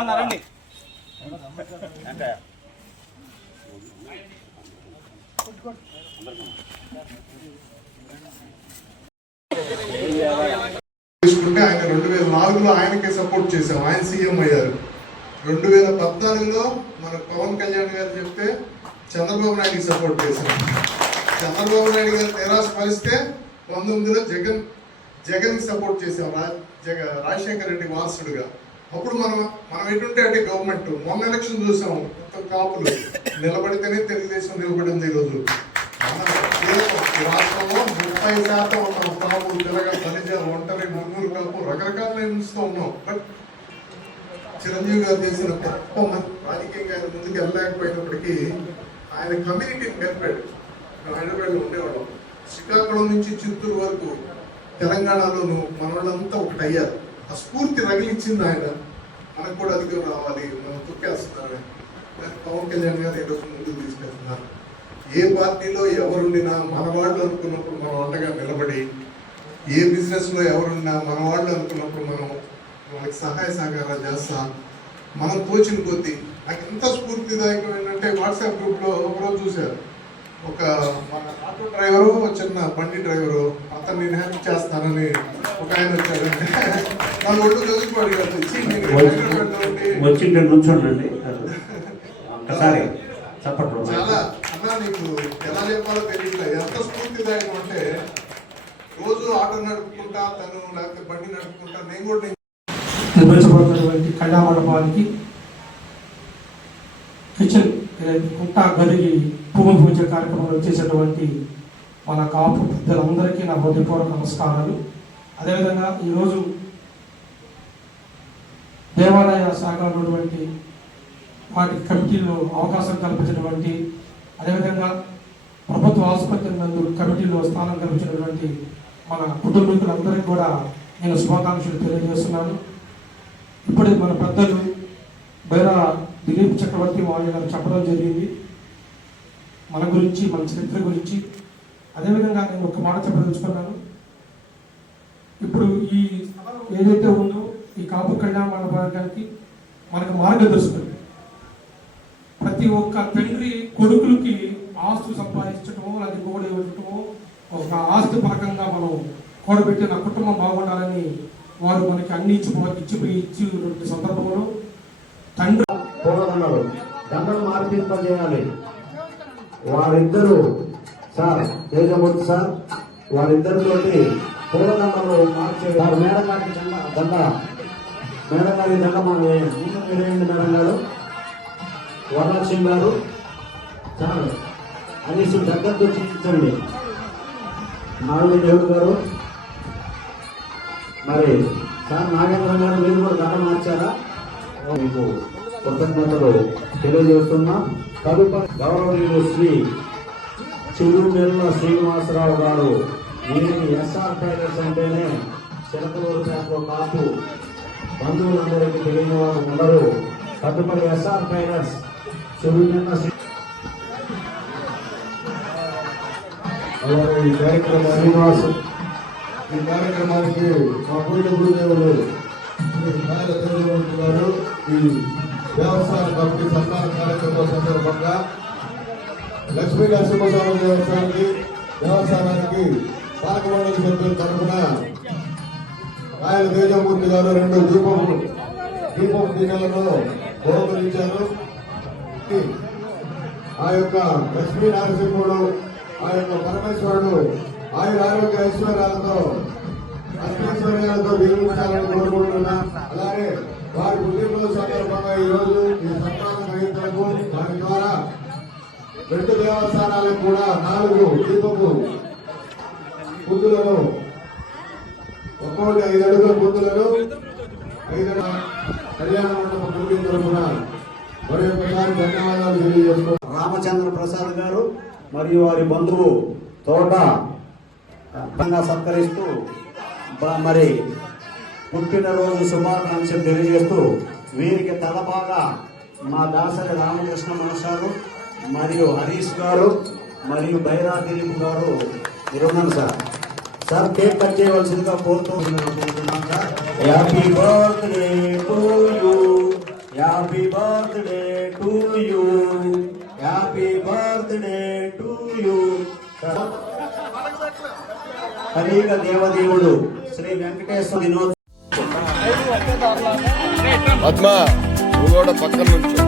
ఉన్నారండి ఆయన 2004లో ఆయనకే సపోర్ట్ చేశాం. ఆయన సీఎం అయ్యారు. 2014లో మన పవన్ కళ్యాణ్ గారు చెప్తే చంద్రబాబు నాయుడికి సపోర్ట్ చేశాం. చంద్రబాబు నాయుడు గారు నిరాశపరిస్తే 19లో జగన్కి సపోర్ట్ చేశాం, రాజశేఖర రెడ్డి వారసుడుగా. అప్పుడు మనం ఎటుంటే అంటే గవర్నమెంట్ మొన్న ఎలక్షన్ చూసాం, మొత్తం కాపులు నిలబడితేనే తెలుగుదేశం నిలబడింది. ఈరోజు రాష్ట్రంలో 30% ఉన్నాం కాపులు, తెలగ, బలిజ, ఒంటరి, ముగ్గురు కాపు రకరకాల నిలుస్తూ ఉన్నాం. బట్ చిరంజీవి గారు చేసిన గొప్ప రాజకీయంగా ఆయన ముందుకు వెళ్ళలేకపోయినప్పటికీ ఆయన కమ్యూనిటీని కలిపాడు. హైదరాబాద్లో ఉండేవాళ్ళం, శ్రీకాకుళం నుంచి చిత్తూరు వరకు తెలంగాణలోను మన వాళ్ళంతా ఒకటయ్యారు. ఆ స్ఫూర్తి రగిలిచ్చింది ఆయన. మనకు కూడా అధికం రావాలి, మనం తొక్కేస్తున్నారు. కానీ పవన్ కళ్యాణ్ గారు ఈరోజు ముందుకు తీసుకెళ్తున్నారు. ఏ పార్టీలో ఎవరుండినా మన వాళ్ళు అనుకున్నప్పుడు మనం అండగా నిలబడి, ఏ బిజినెస్లో ఎవరున్నా మన వాళ్ళు అనుకున్నప్పుడు మనం వాళ్ళకి సహాయ సహకారాలు చేస్తాం. మనం తోచిన కొద్దీ నాకు ఎంత స్ఫూర్తిదాయకం ఏంటంటే, వాట్సాప్ గ్రూప్లో ఒకరోజు చూశారు, ఒక మన ఆటో డ్రైవరు, చిన్న బండి డ్రైవరు, అతను నేను హెల్ప్ చేస్తానని ఒక ఆయన వచ్చాడు. వాళ్ళు ఒళ్ళు చదువుకోండి వచ్చి నుంచోండి. చాలా అన్నా, నీకు ఎలా చెప్పాలో తెలియట్లేదు. ఎంత స్ఫూర్తిదాయకం అంటే, రోజు ఆటో నడుపుకుంటా తను, లేకపోతే బండి నడుపుకుంటా నేను కూడా నిర్మించబడుతున్నటువంటి కళ్యాణ మండపానికి కిచెన్ కుంటా గదికి భూమి పూజ కార్యక్రమంలో వచ్చేసేటువంటి మన కాపు పెద్దలందరికీ నా హృదయపూర్వక నమస్కారాలు. అదేవిధంగా ఈరోజు దేవాలయ శాఖలో ఉన్నటువంటి వాటి కమిటీల్లో అవకాశం కల్పించినటువంటి, అదేవిధంగా ప్రభుత్వ ఆసుపత్రి నందు కమిటీలో స్థానం కల్పించినటువంటి మన కుటుంబీకులందరికీ కూడా నేను శుభాకాంక్షలు తెలియజేస్తున్నాను. ఇప్పుడే మన పెద్దలు బైరా దిలీప్ చక్రవర్తి వాళ్ళు గారు చెప్పడం జరిగింది మన గురించి, మన చరిత్ర గురించి. అదేవిధంగా నేను ఒక మాట చెప్పదలుచుకున్నాను. ఇప్పుడు ఈ ఏదైతే ఉందో ఈ కాపు కళ్యాణ మండపానికి మనకు మార్గదర్శకులు, ప్రతి ఒక్క తండ్రి కొడుకులకి ఆస్తులు సంపాదించటమో, అది గోడ ఇవ్వటమో, ఒక ఆస్తి పరకంగా మనం కూడబెట్టి నా కుటుంబం బాగుండాలని వారు మనకి అన్ని ఇచ్చినటువంటి సందర్భంలో తండ్రి దండలు మార్పింపజేయాలి. వారిద్దరూ సార్ తేజమూర్తి సార్, వారిద్దరితోటి పూలదండలు మార్చి వారు మేడం గారికి దండ మేడం గారి దండ మనం వేయండి. ముందు వేయండి మేడం గారు. వరలక్ష్మి గారు చాలు అనేసి దగ్గరతో చూపించండి. నాలుగు దేవుడు గారు మరి సార్ నాగేంద్ర గారు మీరు కూడా దండ మార్చారా? మీకు కృతజ్ఞతలు తెలియజేస్తున్నాం. తదుపరి గౌరవనీయులు శ్రీ చిరుమెల్ల శ్రీనివాసరావు గారు. వీరికి ఎస్ఆర్ టైలర్స్ అంటేనే చిలకలూరుపేటలో కాపు బంధువులందరికీ తెలియని వారు ఉండరు. తదుపరి ఎస్ఆర్ టైలర్స్ చిరుమెల్ల ఈ శ్రీనివాస్ ఈ కార్యక్రమానికి మా పూర్వ గురుదేవులు శ్రీ కాయల తేజమూర్తి గారు ఈ దేవస్థాన కమిటీ సన్మాన కార్యక్రమం సందర్భంగా లక్ష్మీ నరసింహస్వామి దేవస్థానానికి పాలకమండలి సభ్యుల తరఫున కాయల తేజమూర్తి గారు 2 దీపం దినాలను బహుకరించారు. ఆ యొక్క లక్ష్మీ నరసింహుడు ఆ యొక్క పరమేశ్వరుడు ఆయన ఆరోగ్య ఐశ్వర్యాలతో నిర్మించాలని కోరుకుంటున్నా. అలాగే వారి పుట్టినరోజు సందర్భంగా ఈ రోజు ఈ సన్మాన గ్రహీతలకు దాని ద్వారా 2 దేవస్థానాలకు కూడా 4 దీపపు పుద్దులను ఒక్కొక్కటి 5 అడుగుల పుద్దులను 5 కళ్యాణ మండప కమిటీ తరఫున మరి ఒకసారి ధన్యవాదాలు తెలియజేసుకుంటున్నాను. రామచంద్ర ప్రసాద్ గారు మరియు వారి బంధువు తోట సత్కరిస్తూ మరి పుట్టినరోజు శుభాకాంక్షలు తెలియజేస్తూ వీరికి తలబాగా మా దాసరి రామకృష్ణ మనసారు మరియు హరీష్ గారు మరియు బైరా దిలీప్ గారు ఇరున్నాను సార్ కేక్ కట్ చేయవలసిందిగా కోరుతున్నాం sir. Happy birthday to you, happy birthday to you, happy birthday to you. కలియుగ దేవదేవుడు శ్రీ వెంకటేశ్వర వినోద్ పద్మ నువ్వు కూడా పక్కన నుంచో.